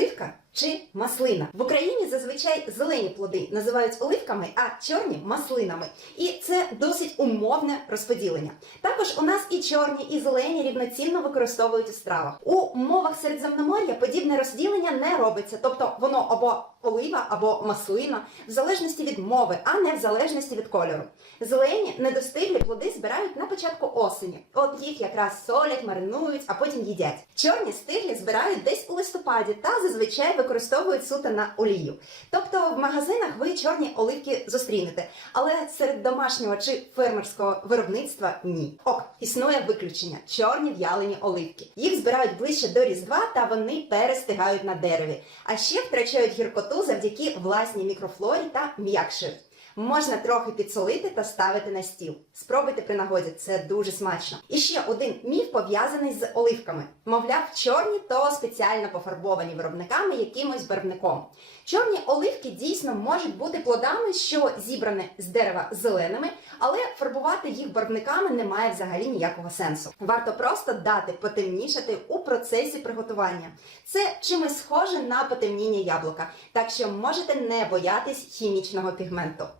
оливка чи маслина. В Україні зазвичай зелені плоди називають оливками, а чорні маслинами. І це досить умовне розподілення. Також у нас і чорні, і зелені рівноцінно використовують у стравах. У мовах Середземномор'я подібне розділення не робиться, тобто воно або олива, або маслина, в залежності від мови, а не в залежності від кольору. Зелені недостиглі плоди збирають на початку осені. От їх якраз солять, маринують, а потім їдять. Чорні стиглі збирають десь у листопаді та зазвичай використовують суто на олію. Тобто в магазинах ви чорні оливки зустрінете, але серед домашнього чи фермерського виробництва ні. Ок, існує виключення чорні в'ялені оливки. Їх збирають ближче до різдва та вони перестигають на дереві. А ще втрачають гіркоту завдяки власній мікрофлорі та м'якшають. Можна трохи підсолити та ставити на стіл. Спробуйте при нагоді, це дуже смачно. І ще один міф пов'язаний з оливками. Мовляв, чорні то спеціально пофарбовані виробниками якимось барвником. Чорні оливки дійсно можуть бути плодами, що зібрані з дерева зеленими, але фарбувати їх барвниками немає взагалі ніякого сенсу. Варто просто дати потемнішати у процесі приготування. Це чимось схоже на потемніння яблука, так що можете не боятись хімічного пігменту.